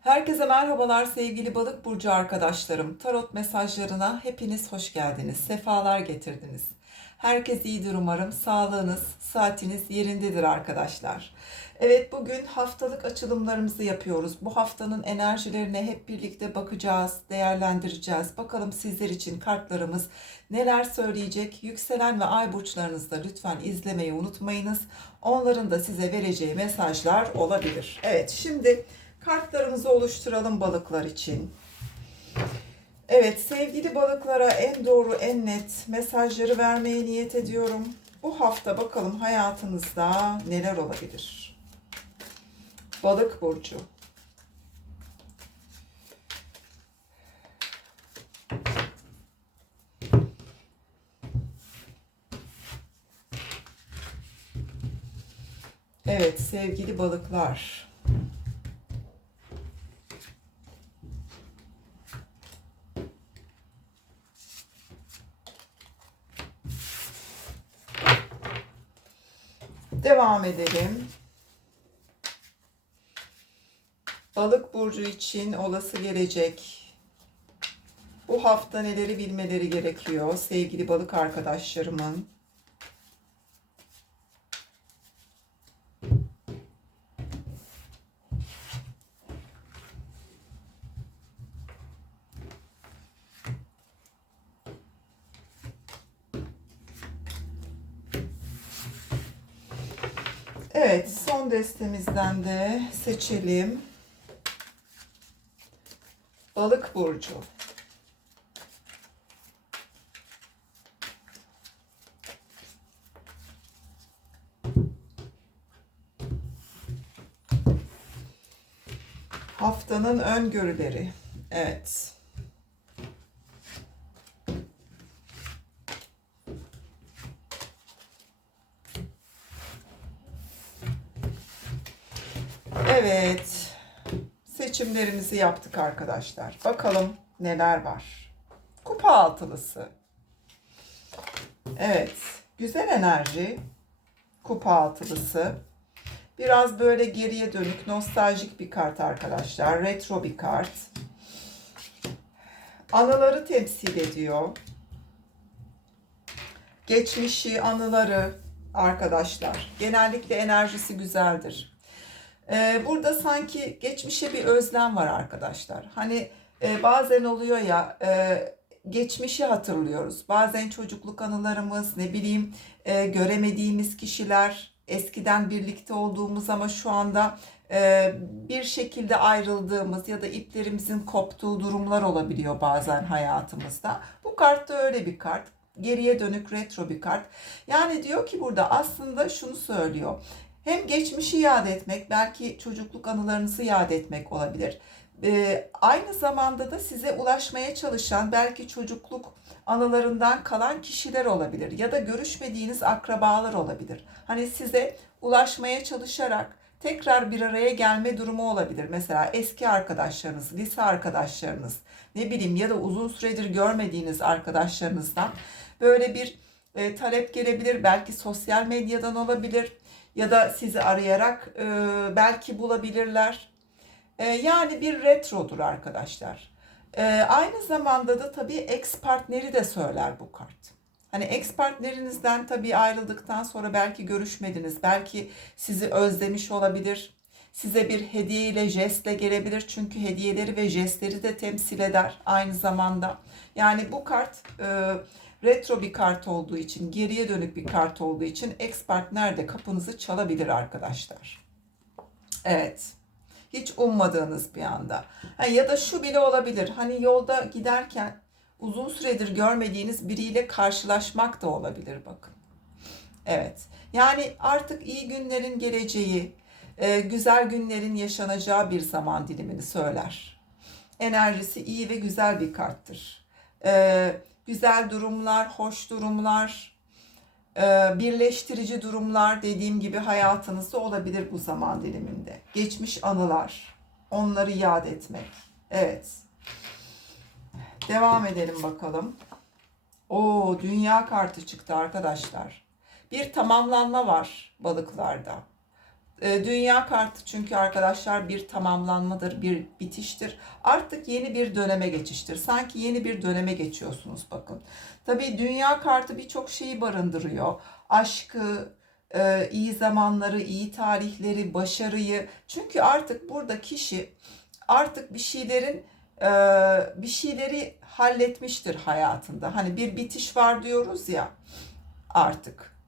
Herkese merhabalar sevgili balık burcu arkadaşlarım. Tarot mesajlarına hepiniz hoş geldiniz. Sefalar getirdiniz. Herkes iyidir umarım. Sağlığınız, saatiniz yerindedir arkadaşlar. Evet bugün haftalık açılımlarımızı yapıyoruz. Bu haftanın enerjilerine hep birlikte bakacağız, değerlendireceğiz. Bakalım sizler için kartlarımız neler söyleyecek? Yükselen ve ay burçlarınızda lütfen izlemeyi unutmayınız. Onların da size vereceği mesajlar olabilir. Evet şimdi Kartlarımızı oluşturalım balıklar için. Evet sevgili balıklara en doğru en net mesajları vermeye niyet ediyorum. Bu hafta bakalım hayatınızda neler olabilir? Balık burcu. Evet sevgili balıklar. Devam edelim. Balık burcu için olası gelecek. Bu hafta neleri bilmeleri gerekiyor sevgili balık arkadaşlarımın? Evet, son destemizden de seçelim. Balık burcu. Haftanın öngörüleri. Evet. Evet. Seçimlerimizi yaptık arkadaşlar. Bakalım neler var. Kupa altılısı. Evet. Güzel enerji. Kupa altılısı. Biraz böyle geriye dönük nostaljik bir kart arkadaşlar. Retro bir kart. Anıları temsil ediyor. Geçmişi, anıları arkadaşlar. Genellikle enerjisi güzeldir. Ee, burada sanki geçmişe bir özlem var arkadaşlar. Hani e, bazen oluyor ya e, geçmişi hatırlıyoruz. Bazen çocukluk anılarımız ne bileyim e, göremediğimiz kişiler eskiden birlikte olduğumuz ama şu anda e, bir şekilde ayrıldığımız ya da iplerimizin koptuğu durumlar olabiliyor bazen hayatımızda. Bu kart da öyle bir kart. Geriye dönük retro bir kart. Yani diyor ki burada aslında şunu söylüyor. Hem geçmişi yad etmek, belki çocukluk anılarınızı yad etmek olabilir. Ee, aynı zamanda da size ulaşmaya çalışan, belki çocukluk anılarından kalan kişiler olabilir ya da görüşmediğiniz akrabalar olabilir. Hani size ulaşmaya çalışarak tekrar bir araya gelme durumu olabilir. Mesela eski arkadaşlarınız, lise arkadaşlarınız, ne bileyim ya da uzun süredir görmediğiniz arkadaşlarınızdan böyle bir e, talep gelebilir. Belki sosyal medyadan olabilir ya da sizi arayarak e, belki bulabilirler. E, yani bir retrodur arkadaşlar. E, aynı zamanda da tabii ex partneri de söyler bu kart. Hani ex partnerinizden tabii ayrıldıktan sonra belki görüşmediniz. Belki sizi özlemiş olabilir. Size bir hediye ile jestle gelebilir. Çünkü hediyeleri ve jestleri de temsil eder aynı zamanda. Yani bu kart e, retro bir kart olduğu için, geriye dönük bir kart olduğu için ex partner de kapınızı çalabilir arkadaşlar. Evet. Hiç ummadığınız bir anda. Ha, ya da şu bile olabilir. Hani yolda giderken uzun süredir görmediğiniz biriyle karşılaşmak da olabilir bakın. Evet. Yani artık iyi günlerin geleceği, e, güzel günlerin yaşanacağı bir zaman dilimini söyler. Enerjisi iyi ve güzel bir karttır. E, güzel durumlar, hoş durumlar, e, birleştirici durumlar dediğim gibi hayatınızda olabilir bu zaman diliminde. Geçmiş anılar, onları yad etmek. Evet. Devam edelim bakalım. O dünya kartı çıktı arkadaşlar. Bir tamamlanma var balıklarda. E, Dünya kartı çünkü arkadaşlar bir tamamlanmadır, bir bitiştir. Artık yeni bir döneme geçiştir. Sanki yeni bir döneme geçiyorsunuz bakın. Tabii dünya kartı birçok şeyi barındırıyor. Aşkı, e, iyi zamanları, iyi tarihleri, başarıyı. Çünkü artık burada kişi artık bir şeylerin e, bir şeyleri halletmiştir hayatında. Hani bir bitiş var diyoruz ya artık.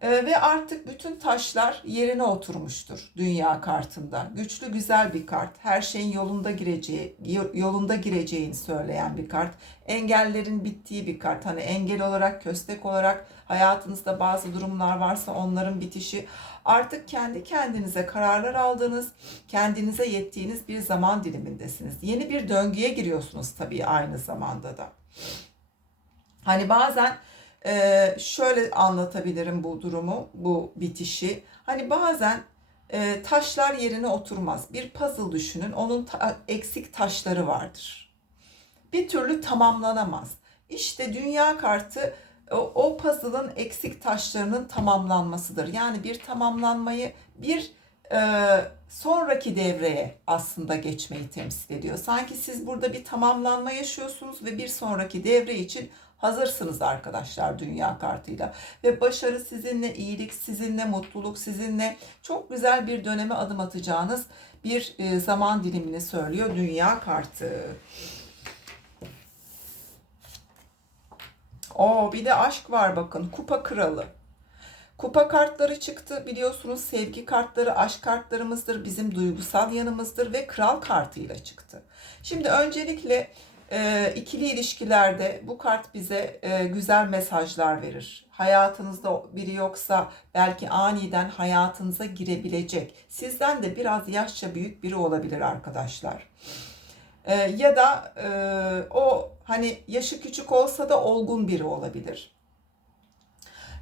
E, ve artık bütün taşlar yerine oturmuştur dünya kartında. Güçlü güzel bir kart. Her şeyin yolunda gireceği, yolunda gireceğini söyleyen bir kart. Engellerin bittiği bir kart. Hani engel olarak, köstek olarak hayatınızda bazı durumlar varsa onların bitişi. Artık kendi kendinize kararlar aldığınız, kendinize yettiğiniz bir zaman dilimindesiniz. Yeni bir döngüye giriyorsunuz tabii aynı zamanda da. Hani bazen ee, şöyle anlatabilirim bu durumu, bu bitişi. Hani bazen e, taşlar yerine oturmaz. Bir puzzle düşünün, onun ta- eksik taşları vardır. Bir türlü tamamlanamaz. İşte dünya kartı o, puzzle'ın eksik taşlarının tamamlanmasıdır. Yani bir tamamlanmayı bir e, sonraki devreye aslında geçmeyi temsil ediyor. Sanki siz burada bir tamamlanma yaşıyorsunuz ve bir sonraki devre için hazırsınız arkadaşlar dünya kartıyla. Ve başarı sizinle, iyilik sizinle, mutluluk sizinle çok güzel bir döneme adım atacağınız bir e, zaman dilimini söylüyor dünya kartı. O bir de aşk var bakın. Kupa kralı. Kupa kartları çıktı. Biliyorsunuz sevgi kartları, aşk kartlarımızdır. Bizim duygusal yanımızdır ve kral kartıyla çıktı. Şimdi öncelikle e, ikili ilişkilerde bu kart bize e, güzel mesajlar verir. Hayatınızda biri yoksa belki aniden hayatınıza girebilecek. Sizden de biraz yaşça büyük biri olabilir arkadaşlar. E, ya da e, o hani yaşı küçük olsa da olgun biri olabilir.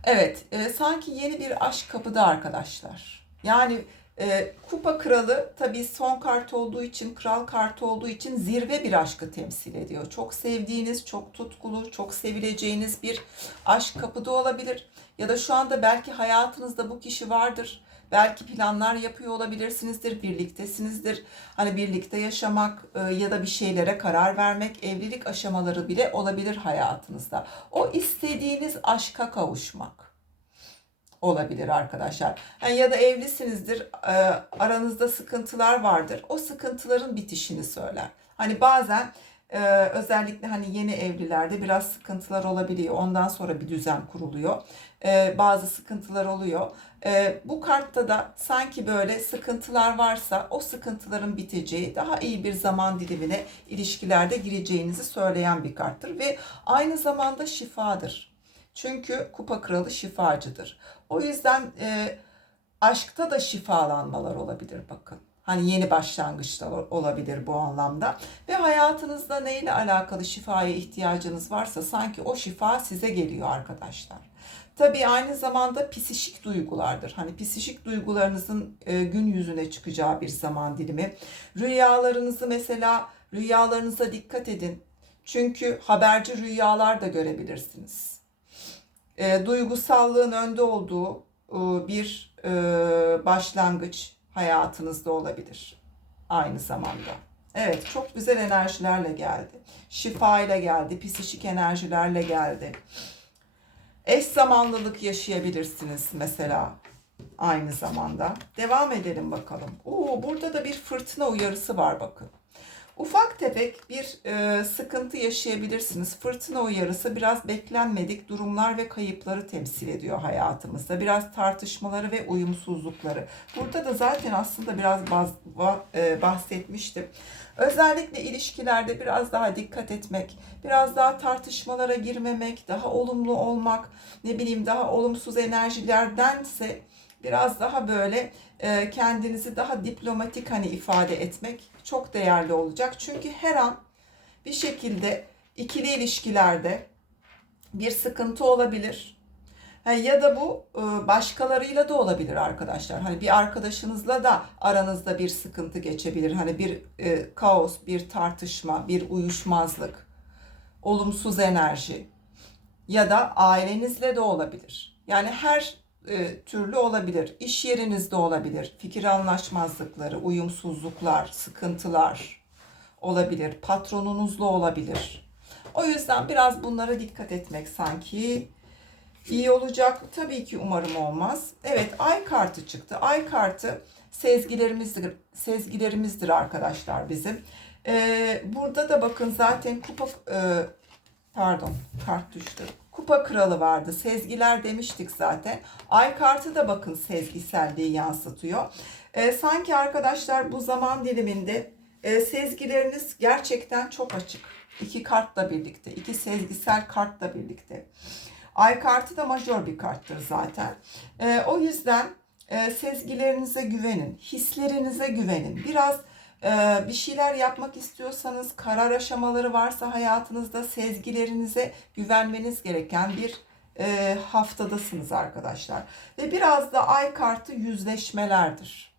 Evet, e, sanki yeni bir aşk kapıda arkadaşlar. Yani e, Kupa Kralı tabii son kart olduğu için, kral kartı olduğu için zirve bir aşkı temsil ediyor. Çok sevdiğiniz, çok tutkulu, çok sevileceğiniz bir aşk kapıda olabilir. Ya da şu anda belki hayatınızda bu kişi vardır. Belki planlar yapıyor olabilirsinizdir, birliktesinizdir. Hani birlikte yaşamak e, ya da bir şeylere karar vermek, evlilik aşamaları bile olabilir hayatınızda. O istediğiniz aşka kavuşmak olabilir arkadaşlar. Yani ya da evlisinizdir, e, aranızda sıkıntılar vardır. O sıkıntıların bitişini söyler. Hani bazen e, özellikle hani yeni evlilerde biraz sıkıntılar olabiliyor. Ondan sonra bir düzen kuruluyor. E, bazı sıkıntılar oluyor. Bu kartta da sanki böyle sıkıntılar varsa o sıkıntıların biteceği, daha iyi bir zaman dilimine ilişkilerde gireceğinizi söyleyen bir karttır ve aynı zamanda şifadır. Çünkü kupa kralı şifacıdır. O yüzden e, aşkta da şifalanmalar olabilir bakın. Hani yeni başlangıçlar olabilir bu anlamda. Ve hayatınızda neyle alakalı şifaya ihtiyacınız varsa sanki o şifa size geliyor arkadaşlar. Tabii aynı zamanda psişik duygulardır. Hani psişik duygularınızın e, gün yüzüne çıkacağı bir zaman dilimi. Rüyalarınızı mesela rüyalarınıza dikkat edin. Çünkü haberci rüyalar da görebilirsiniz e, duygusallığın önde olduğu e, bir e, başlangıç hayatınızda olabilir aynı zamanda. Evet çok güzel enerjilerle geldi. Şifa ile geldi, psişik enerjilerle geldi. Eş zamanlılık yaşayabilirsiniz mesela aynı zamanda. Devam edelim bakalım. Oo, burada da bir fırtına uyarısı var bakın. Ufak tefek bir e, sıkıntı yaşayabilirsiniz. Fırtına uyarısı biraz beklenmedik durumlar ve kayıpları temsil ediyor hayatımızda. Biraz tartışmaları ve uyumsuzlukları. Burada da zaten aslında biraz e, bahsetmiştim. Özellikle ilişkilerde biraz daha dikkat etmek, biraz daha tartışmalara girmemek, daha olumlu olmak, ne bileyim daha olumsuz enerjilerdense biraz daha böyle e, kendinizi daha diplomatik hani ifade etmek çok değerli olacak. Çünkü her an bir şekilde ikili ilişkilerde bir sıkıntı olabilir. Ya da bu e, başkalarıyla da olabilir arkadaşlar. Hani bir arkadaşınızla da aranızda bir sıkıntı geçebilir. Hani bir e, kaos, bir tartışma, bir uyuşmazlık, olumsuz enerji ya da ailenizle de olabilir. Yani her e, türlü olabilir. İş yerinizde olabilir. Fikir anlaşmazlıkları, uyumsuzluklar, sıkıntılar olabilir. Patronunuzla olabilir. O yüzden biraz bunlara dikkat etmek sanki iyi olacak. Tabii ki umarım olmaz. Evet ay kartı çıktı. Ay kartı sezgilerimizdir, sezgilerimizdir arkadaşlar bizim. Ee, burada da bakın zaten kupa e, pardon kart düştü. Kupa kralı vardı. Sezgiler demiştik zaten. Ay kartı da bakın sezgiselliği yansıtıyor. Ee, sanki arkadaşlar bu zaman diliminde e, sezgileriniz gerçekten çok açık. İki kartla birlikte, iki sezgisel kartla birlikte. Ay kartı da majör bir karttır zaten. Ee, o yüzden e, sezgilerinize güvenin, hislerinize güvenin. Biraz e, bir şeyler yapmak istiyorsanız, karar aşamaları varsa hayatınızda sezgilerinize güvenmeniz gereken bir e, haftadasınız arkadaşlar. Ve biraz da ay kartı yüzleşmelerdir.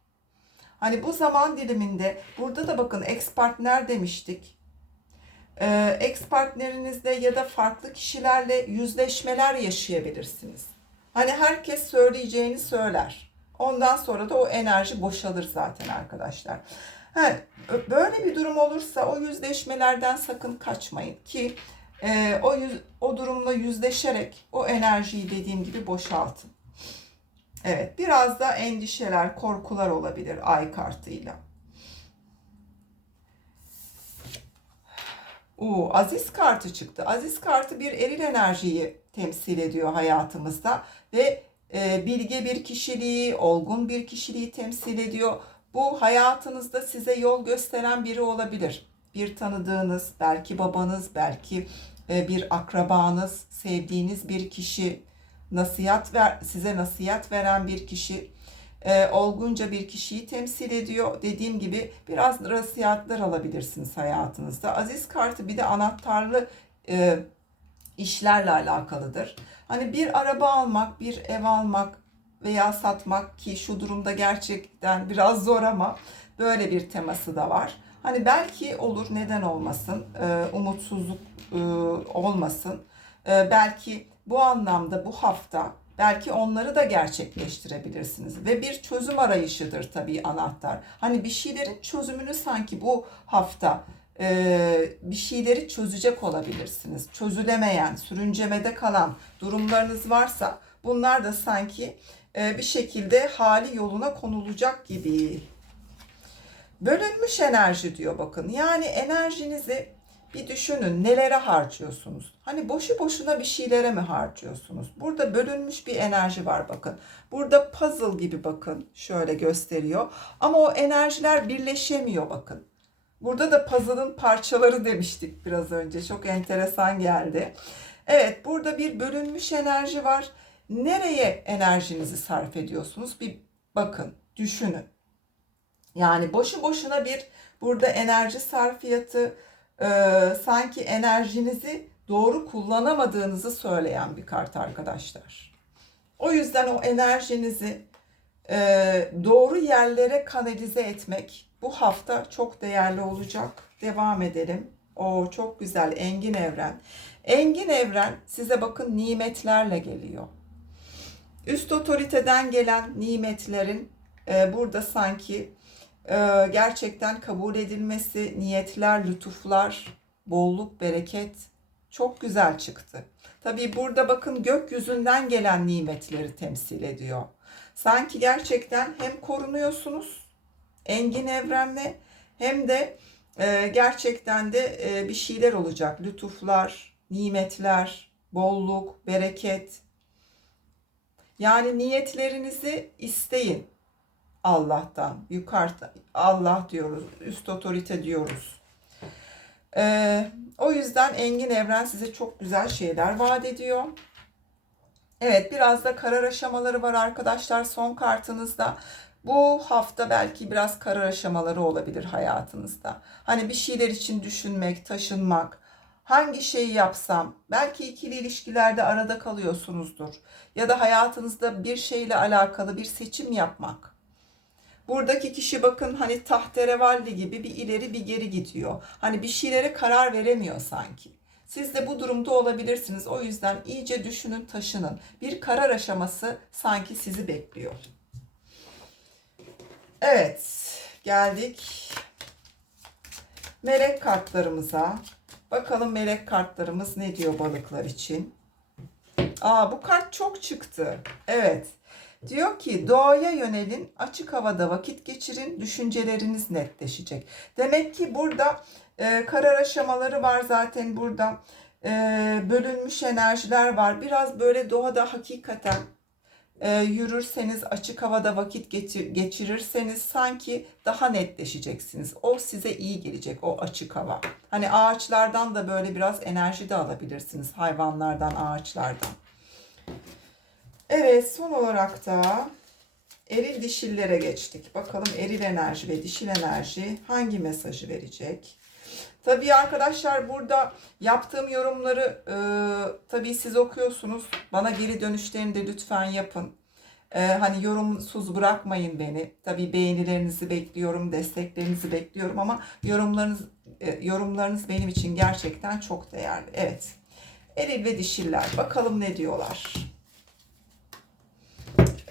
Hani bu zaman diliminde burada da bakın ex partner demiştik. Ee, ex partnerinizle ya da farklı kişilerle yüzleşmeler yaşayabilirsiniz. Hani herkes söyleyeceğini söyler. Ondan sonra da o enerji boşalır zaten arkadaşlar. Ha, böyle bir durum olursa o yüzleşmelerden sakın kaçmayın ki e, o yüz, o durumla yüzleşerek o enerjiyi dediğim gibi boşaltın. Evet, biraz da endişeler, korkular olabilir ay kartıyla. Oo, Aziz kartı çıktı. Aziz kartı bir eril enerjiyi temsil ediyor hayatımızda ve e, bilge bir kişiliği, olgun bir kişiliği temsil ediyor. Bu hayatınızda size yol gösteren biri olabilir. Bir tanıdığınız, belki babanız, belki e, bir akrabanız, sevdiğiniz bir kişi, nasihat ver, size nasihat veren bir kişi, e, olgunca bir kişiyi temsil ediyor. Dediğim gibi biraz nasihatler alabilirsiniz hayatınızda. Aziz kartı bir de anahtarlı e, işlerle alakalıdır. Hani bir araba almak, bir ev almak veya satmak ki şu durumda gerçekten biraz zor ama böyle bir teması da var. Hani belki olur neden olmasın, e, umutsuzluk e, olmasın. E, belki bu anlamda bu hafta belki onları da gerçekleştirebilirsiniz ve bir çözüm arayışıdır tabii anahtar. Hani bir şeylerin çözümünü sanki bu hafta e, bir şeyleri çözecek olabilirsiniz. Çözülemeyen, sürüncemede kalan durumlarınız varsa bunlar da sanki e, bir şekilde hali yoluna konulacak gibi. Bölünmüş enerji diyor bakın. Yani enerjinizi bir düşünün nelere harcıyorsunuz? Hani boşu boşuna bir şeylere mi harcıyorsunuz? Burada bölünmüş bir enerji var bakın. Burada puzzle gibi bakın şöyle gösteriyor. Ama o enerjiler birleşemiyor bakın. Burada da puzzle'ın parçaları demiştik biraz önce. Çok enteresan geldi. Evet burada bir bölünmüş enerji var. Nereye enerjinizi sarf ediyorsunuz? Bir bakın, düşünün. Yani boşu boşuna bir burada enerji sarfiyatı e, sanki enerjinizi doğru kullanamadığınızı söyleyen bir kart arkadaşlar. O yüzden o enerjinizi e, doğru yerlere kanalize etmek bu hafta çok değerli olacak. Devam edelim. O çok güzel Engin Evren. Engin Evren size bakın nimetlerle geliyor. Üst otoriteden gelen nimetlerin e, burada sanki e, gerçekten kabul edilmesi, niyetler, lütuflar, bolluk, bereket çok güzel çıktı. Tabii burada bakın gökyüzünden gelen nimetleri temsil ediyor. Sanki gerçekten hem korunuyorsunuz engin evrenle hem de e, gerçekten de e, bir şeyler olacak. Lütuflar, nimetler, bolluk, bereket. Yani niyetlerinizi isteyin Allah'tan. Yukarıda Allah diyoruz, üst otorite diyoruz. Ee, o yüzden Engin Evren size çok güzel şeyler vaat ediyor. Evet biraz da karar aşamaları var arkadaşlar son kartınızda. Bu hafta belki biraz karar aşamaları olabilir hayatınızda. Hani bir şeyler için düşünmek, taşınmak, hangi şeyi yapsam, belki ikili ilişkilerde arada kalıyorsunuzdur. Ya da hayatınızda bir şeyle alakalı bir seçim yapmak. Buradaki kişi bakın hani tahterevalli gibi bir ileri bir geri gidiyor. Hani bir şeylere karar veremiyor sanki. Siz de bu durumda olabilirsiniz. O yüzden iyice düşünün, taşının. Bir karar aşaması sanki sizi bekliyor. Evet, geldik melek kartlarımıza. Bakalım melek kartlarımız ne diyor balıklar için. Aa bu kart çok çıktı. Evet. Diyor ki doğaya yönelin, açık havada vakit geçirin, düşünceleriniz netleşecek. Demek ki burada e, karar aşamaları var zaten burada. E, bölünmüş enerjiler var. Biraz böyle doğada hakikaten e, yürürseniz, açık havada vakit geçir- geçirirseniz sanki daha netleşeceksiniz. O size iyi gelecek, o açık hava. Hani ağaçlardan da böyle biraz enerji de alabilirsiniz. Hayvanlardan, ağaçlardan. Evet, son olarak da eril dişillere geçtik. Bakalım eril enerji ve dişil enerji hangi mesajı verecek? Tabii arkadaşlar burada yaptığım yorumları e, tabii siz okuyorsunuz. Bana geri dönüşlerini de lütfen yapın. E, hani yorumsuz bırakmayın beni. Tabii beğenilerinizi bekliyorum, desteklerinizi bekliyorum ama yorumlarınız e, yorumlarınız benim için gerçekten çok değerli. Evet. Eril ve dişiller. Bakalım ne diyorlar.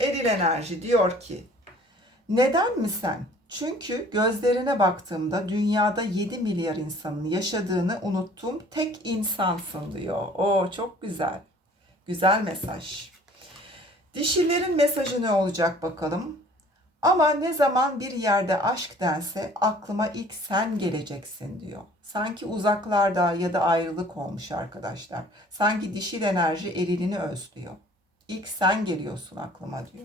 Eril enerji diyor ki neden mi sen? Çünkü gözlerine baktığımda dünyada 7 milyar insanın yaşadığını unuttuğum tek insansın diyor. O çok güzel. Güzel mesaj. Dişilerin mesajı ne olacak bakalım. Ama ne zaman bir yerde aşk dense aklıma ilk sen geleceksin diyor. Sanki uzaklarda ya da ayrılık olmuş arkadaşlar. Sanki dişil enerji erilini özlüyor. İlk sen geliyorsun aklıma diyor.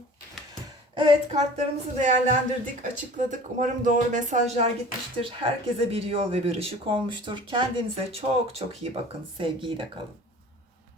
Evet kartlarımızı değerlendirdik, açıkladık. Umarım doğru mesajlar gitmiştir. Herkese bir yol ve bir ışık olmuştur. Kendinize çok çok iyi bakın. Sevgiyle kalın.